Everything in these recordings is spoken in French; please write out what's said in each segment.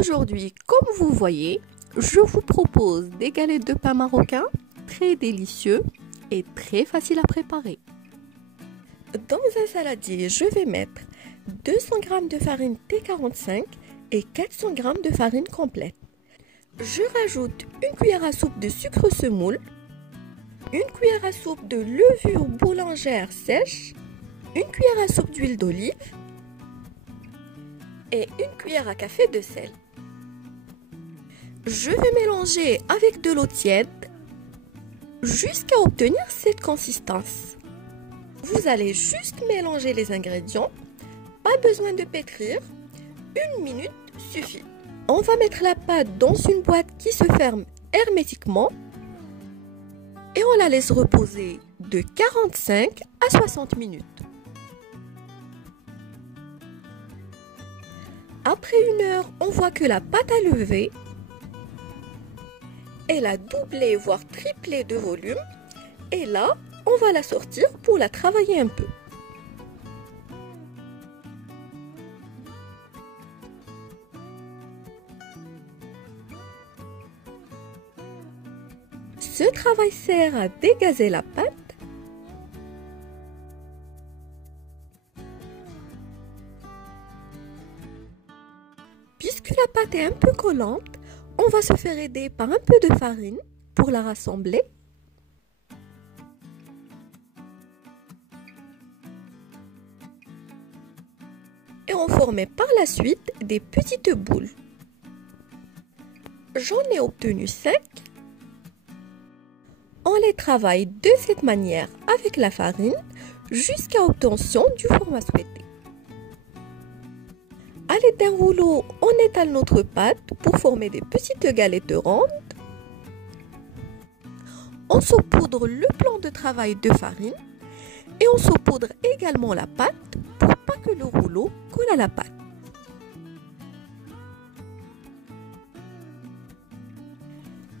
Aujourd'hui, comme vous voyez, je vous propose des galettes de pain marocain très délicieux et très faciles à préparer. Dans un saladier, je vais mettre 200 g de farine T45 et 400 g de farine complète. Je rajoute une cuillère à soupe de sucre semoule, une cuillère à soupe de levure boulangère sèche, une cuillère à soupe d'huile d'olive et une cuillère à café de sel. Je vais mélanger avec de l'eau tiède jusqu'à obtenir cette consistance. Vous allez juste mélanger les ingrédients, pas besoin de pétrir, 1 minute suffit. On va mettre la pâte dans une boîte qui se ferme hermétiquement et on la laisse reposer de 45 à 60 minutes. Après 1 heure, on voit que la pâte a levé. Elle a doublé voire triplé de volume et là, on va la sortir pour la travailler un peu. Ce travail sert à dégazer la pâte puisque la pâte est un peu collante. On va se faire aider par un peu de farine pour la rassembler. Et on formait par la suite des petites boules. J'en ai obtenu 5. On les travaille de cette manière avec la farine jusqu'à obtention du format souhaité. À l'aide d'un rouleau, on étale notre pâte pour former des petites galettes rondes. On saupoudre le plan de travail de farine et on saupoudre également la pâte pour pas que le rouleau colle à la pâte.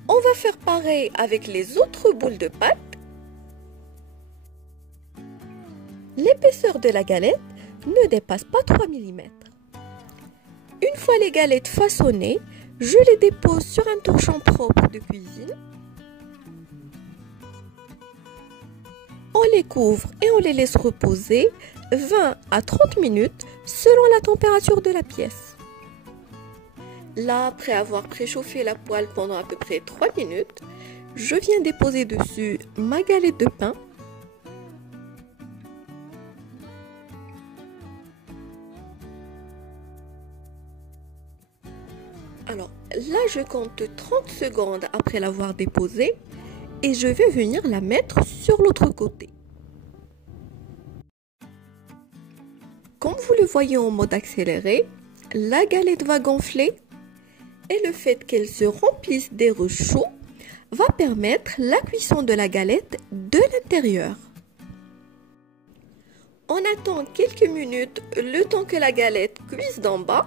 On va faire pareil avec les autres boules de pâte. L'épaisseur de la galette ne dépasse pas 3 mm. Une fois les galettes façonnées, je les dépose sur un torchon propre de cuisine. On les couvre et on les laisse reposer 20 à 30 minutes selon la température de la pièce. Là, après avoir préchauffé la poêle pendant à peu près 3 minutes, je viens déposer dessus ma galette de pain. Alors là, je compte 30 secondes après l'avoir déposée et je vais venir la mettre sur l'autre côté. Comme vous le voyez en mode accéléré, la galette va gonfler et le fait qu'elle se remplisse d'air chaud va permettre la cuisson de la galette de l'intérieur. On attend quelques minutes le temps que la galette cuise d'en bas.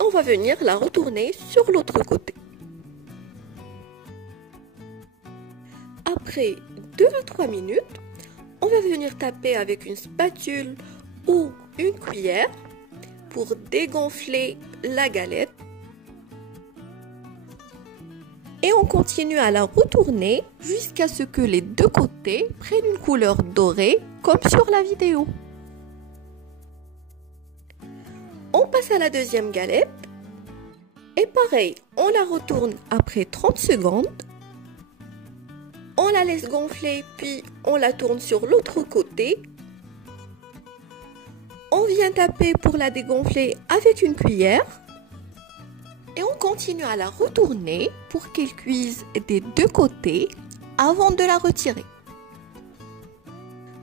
On va venir la retourner sur l'autre côté. Après 2 à 3 minutes, on va venir taper avec une spatule ou une cuillère pour dégonfler la galette. Et on continue à la retourner jusqu'à ce que les deux côtés prennent une couleur dorée comme sur la vidéo. On passe à la deuxième galette. Et pareil, on la retourne après 30 secondes. On la laisse gonfler, puis on la tourne sur l'autre côté. On vient taper pour la dégonfler avec une cuillère. Et on continue à la retourner pour qu'elle cuise des deux côtés avant de la retirer.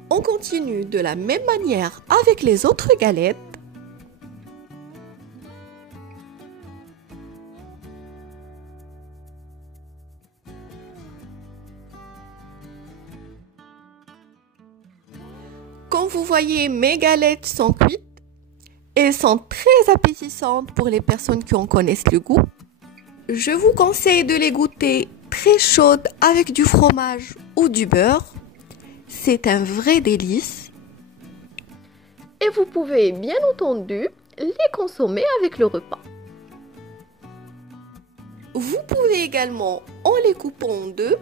On continue de la même manière avec les autres galettes. Comme vous voyez, mes galettes sont cuites et sont très appétissantes pour les personnes qui en connaissent le goût. Je vous conseille de les goûter très chaudes avec du fromage ou du beurre. C'est un vrai délice. Et vous pouvez bien entendu les consommer avec le repas. Vous pouvez également, en les coupant en deux,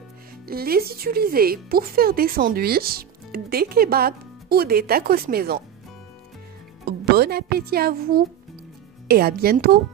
les utiliser pour faire des sandwichs, des kebabs ou des tacos maison. Bon appétit à vous et à bientôt!